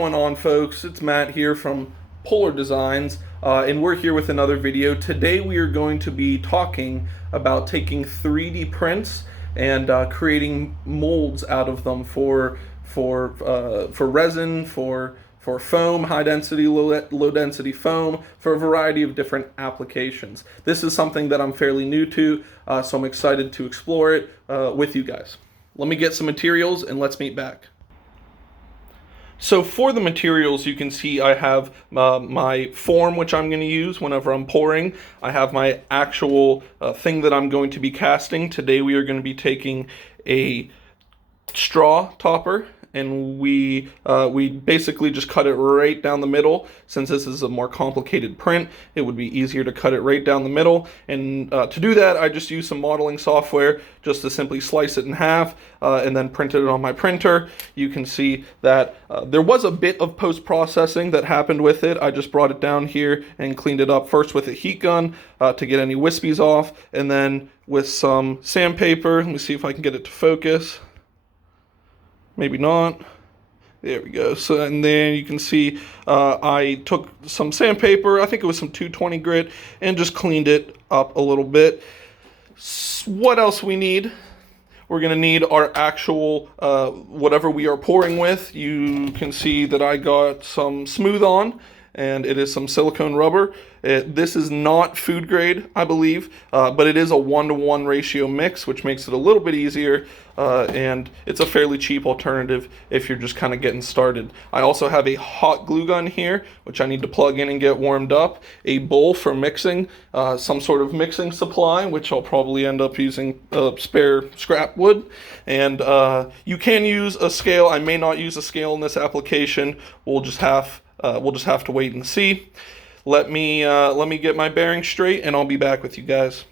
going on, folks? It's Matt here from Polar Designs, and we're here with another video. Today we are going to be talking about taking 3D prints and creating molds out of them for resin, for foam, high density, low density foam, for a variety of different applications. This is something that I'm fairly new to, so I'm excited to explore it with you guys. Let me get some materials and let's meet back. So for the materials, you can see I have my form, which I'm going to use whenever I'm pouring. I have my actual thing that I'm going to be casting. Today we are going to be taking a straw topper, and we basically just cut it right down the middle. Since this is a more complicated print, it would be easier to cut it right down the middle. And to do that, I just use some modeling software just to simply slice it in half and then printed it on my printer. You can see that there was a bit of post-processing that happened with it. I just brought it down here and cleaned it up first with a heat gun to get any wispies off, and then with some sandpaper. Let me see if I can get it to focus. Maybe not. There we go. So, and then you can see I took some sandpaper, I think it was some 220 grit, and just cleaned it up a little bit. What else we need? We're going to need our actual, whatever we are pouring with. You can see that I got some Smooth On, and it is some silicone rubber. This is not food grade, I believe, but it is a 1-to-1 ratio mix, which makes it a little bit easier, and it's a fairly cheap alternative if you're just kind of getting started. I also have a hot glue gun here, which I need to plug in and get warmed up, a bowl for mixing, some sort of mixing supply, which I'll probably end up using spare scrap wood, and you can use a scale. I may not use a scale in this application. We'll just have to wait and see. Let me get my bearings straight, and I'll be back with you guys.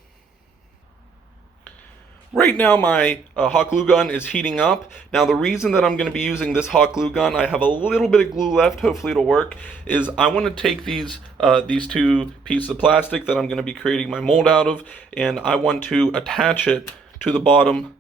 Right now my hot glue gun is heating up. Now the reason that I'm going to be using this hot glue gun, I have a little bit of glue left, hopefully it'll work, is I want to take these two pieces of plastic that I'm going to be creating my mold out of, and I want to attach it to the bottom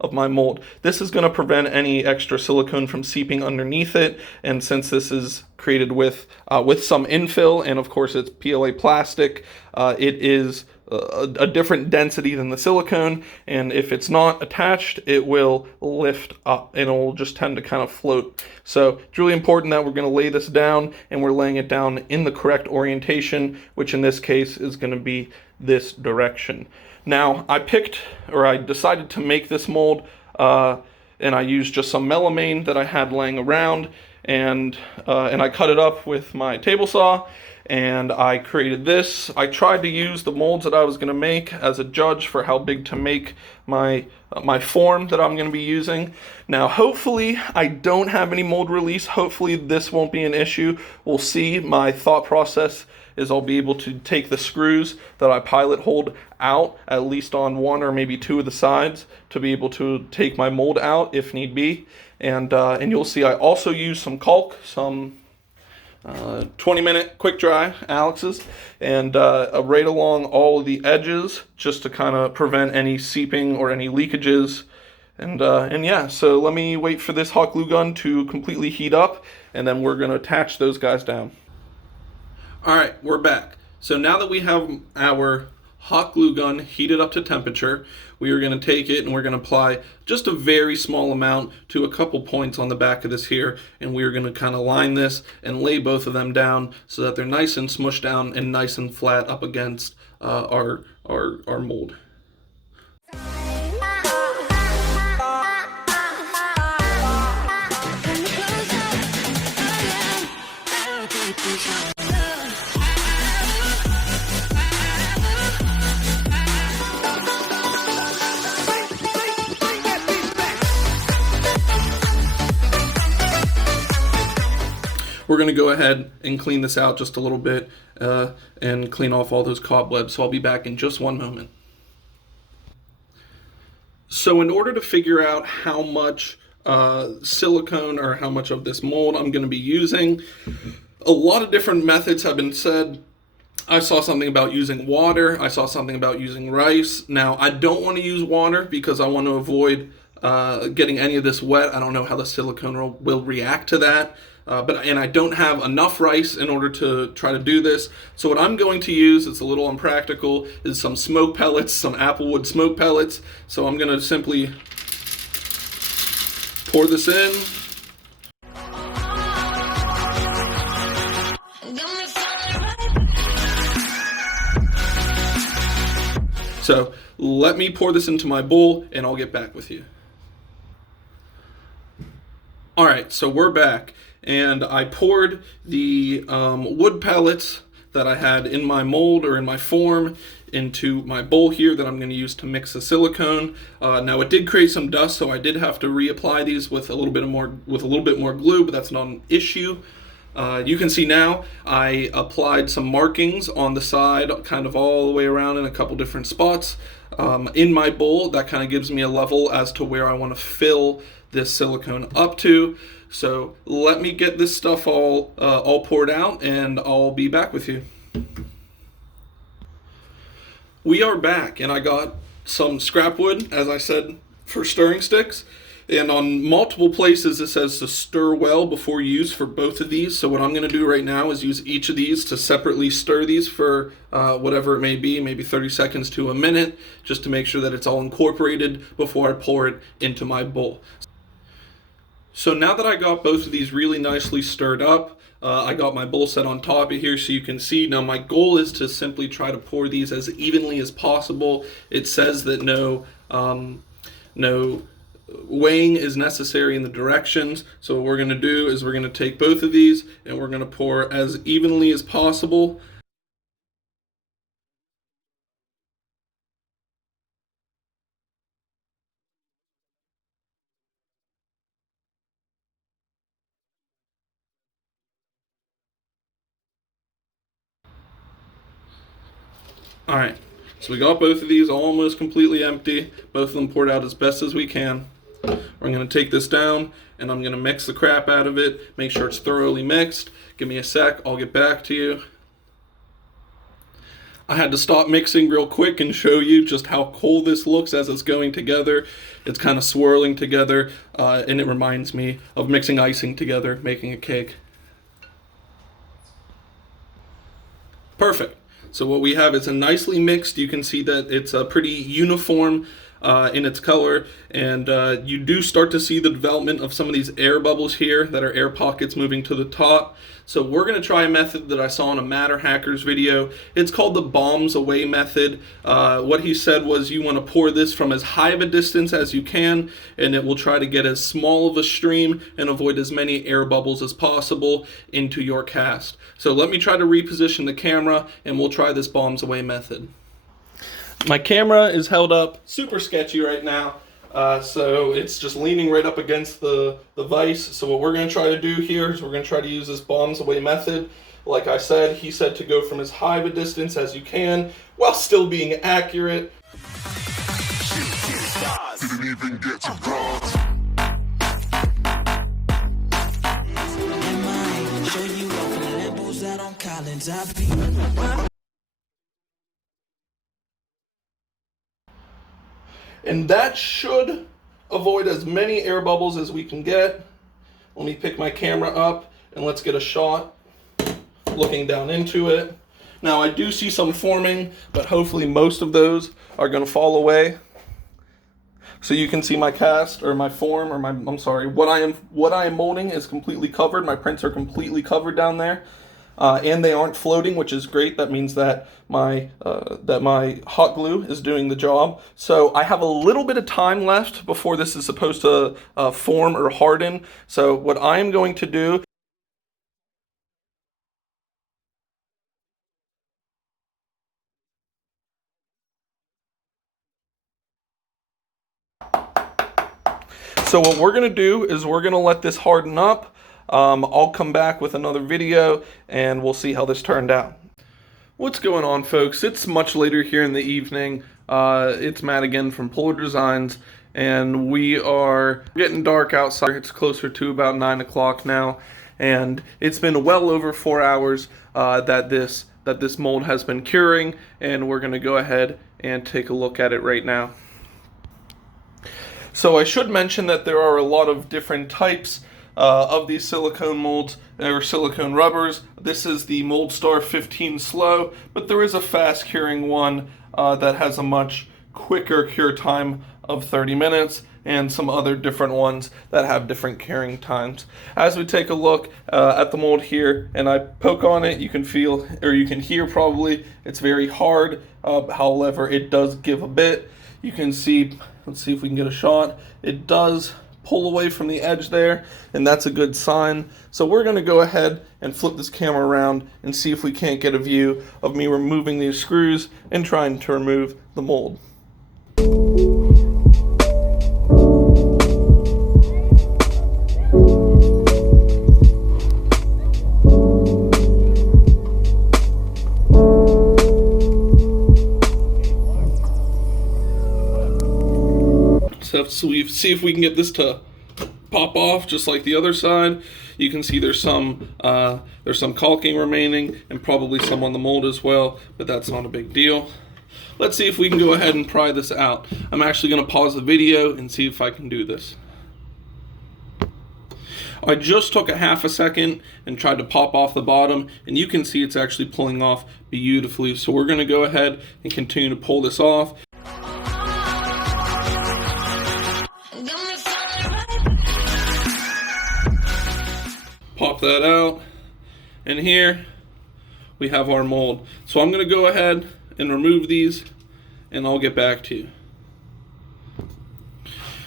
of my mold. This is going to prevent any extra silicone from seeping underneath it, and since this is created with some infill, and of course it's PLA plastic, it is a different density than the silicone, and if it's not attached, it will lift up and it will just tend to kind of float. So it's really important that we're going to lay this down, and we're laying it down in the correct orientation, which in this case is going to be this direction. Now I decided to make this mold, and I used just some melamine that I had laying around, and I cut it up with my table saw, and I created this. I tried to use the molds that I was going to make as a judge for how big to make my form that I'm going to be using. Now hopefully I don't have any mold release. Hopefully this won't be an issue. We'll see. My thought process is I'll be able to take the screws that I pilot hold out, at least on one or maybe two of the sides, to be able to take my mold out if need be. And you'll see I also use some caulk, some 20-minute quick dry Alex's, and right along all of the edges, just to kind of prevent any seeping or any leakages. And yeah, so let me wait for this hot glue gun to completely heat up, and then we're going to attach those guys down. Alright, we're back. So now that we have our hot glue gun heated up to temperature, we are going to take it and we're going to apply just a very small amount to a couple points on the back of this here, and we are going to kind of line this and lay both of them down so that they're nice and smushed down and nice and flat up against our mold. We're going to go ahead and clean this out just a little bit and clean off all those cobwebs, so I'll be back in just one moment. So in order to figure out how much silicone or how much of this mold I'm going to be using, a lot of different methods have been said. I saw something about using water. I saw something about using rice. Now, I don't want to use water because I want to avoid getting any of this wet. I don't know how the silicone will react to that. and I don't have enough rice in order to try to do this. So what I'm going to use, it's a little unpractical, is some smoke pellets, some applewood smoke pellets. So I'm going to simply pour this in. So let me pour this into my bowl and I'll get back with you. All right, so we're back, and I poured the wood pellets that I had in my mold or in my form into my bowl here that I'm going to use to mix the silicone. Now it did create some dust, so I did have to reapply these with a little bit more glue, but that's not an issue. You can see now I applied some markings on the side, kind of all the way around in a couple different spots in my bowl. That kind of gives me a level as to where I want to fill this silicone up to. So let me get this stuff all poured out, and I'll be back with you. We are back, and I got some scrap wood, as I said, for stirring sticks. And on multiple places it says to stir well before use for both of these. So what I'm going to do right now is use each of these to separately stir these for whatever it may be, maybe 30 seconds to a minute, just to make sure that it's all incorporated before I pour it into my bowl. So now that I got both of these really nicely stirred up, I got my bowl set on top of here so you can see. Now my goal is to simply try to pour these as evenly as possible. It says that no weighing is necessary in the directions. So what we're going to do is we're going to take both of these and we're going to pour as evenly as possible. All right, so we got both of these almost completely empty, both of them poured out as best as we can. We're going to take this down and I'm going to mix the crap out of it, make sure it's thoroughly mixed. Give me a sec, I'll get back to you. I had to stop mixing real quick and show you just how cool this looks as it's going together. It's kind of swirling together, and it reminds me of mixing icing together, making a cake. Perfect. So what we have is a nicely mixed, you can see that it's a pretty uniform in its color, and you do start to see the development of some of these air bubbles here that are air pockets moving to the top. So we're going to try a method that I saw in a Matter Hackers video. It's called the bombs away method. What he said was you want to pour this from as high of a distance as you can, and it will try to get as small of a stream and avoid as many air bubbles as possible into your cast. So let me try to reposition the camera and we'll try this bombs away method. My camera is held up super sketchy right now, so it's just leaning right up against the vise. So what we're going to try to do here is we're going to try to use this bombs away method. Like I said, he said to go from as high of a distance as you can while still being accurate. Didn't even get to bronze. And that should avoid as many air bubbles as we can get. Let me pick my camera up and let's get a shot looking down into it. Now I do see some forming, but hopefully most of those are going to fall away. So you can see my cast or my form or what I am molding is completely covered. My prints are completely covered down there. And they aren't floating, which is great. That means that my hot glue is doing the job. So I have a little bit of time left before this is supposed to form or harden. So what I am going to do is we're going to let this harden up. I'll come back with another video and we'll see how this turned out. What's going on, folks? It's much later here in the evening. It's Matt again from Polar Designs, and we are getting dark outside. It's closer to about 9 o'clock now, and it's been well over 4 hours that this mold has been curing, and we're going to go ahead and take a look at it right now. So I should mention that there are a lot of different types of these silicone molds or silicone rubbers. This is the Mold Star 15 Slow, but there is a fast curing one that has a much quicker cure time of 30 minutes, and some other different ones that have different curing times. As we take a look at the mold here and I poke on it, you can feel, or you can hear probably, it's very hard. However, it does give a bit. You can see, let's see if we can get a shot. It does pull away from the edge there, and that's a good sign. So we're gonna go ahead and flip this camera around and see if we can't get a view of me removing these screws and trying to remove the mold. So we see if we can get this to pop off just like the other side. You can see there's some caulking remaining and probably some on the mold as well, but that's not a big deal. Let's see if we can go ahead and pry this out. I'm actually going to pause the video and see if I can do this. I just took a half a second and tried to pop off the bottom, and you can see it's actually pulling off beautifully. So we're going to go ahead and continue to pull this off. Pop that out, and here we have our mold. So I'm going to go ahead and remove these, and I'll get back to you.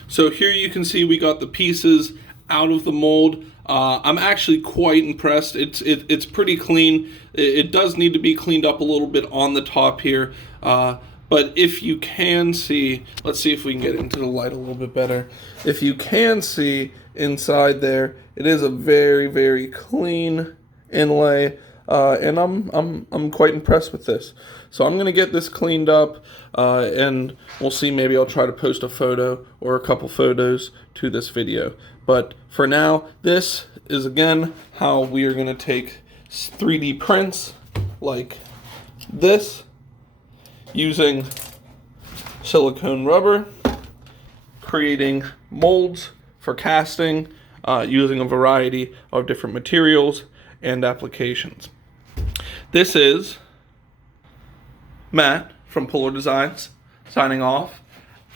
So here you can see we got the pieces out of the mold. I'm actually quite impressed. It's pretty clean. It does need to be cleaned up a little bit on the top here, but if you can see, let's see if we can get into the light a little bit better. If you can see inside there, it is a very, very clean inlay, and I'm quite impressed with this. So I'm gonna get this cleaned up, and we'll see. Maybe I'll try to post a photo or a couple photos to this video. But for now, this is again how we are gonna take 3D prints like this using silicone rubber, creating molds for casting using a variety of different materials and applications. This is Matt from Polar Designs signing off.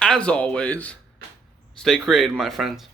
As always, stay creative, my friends.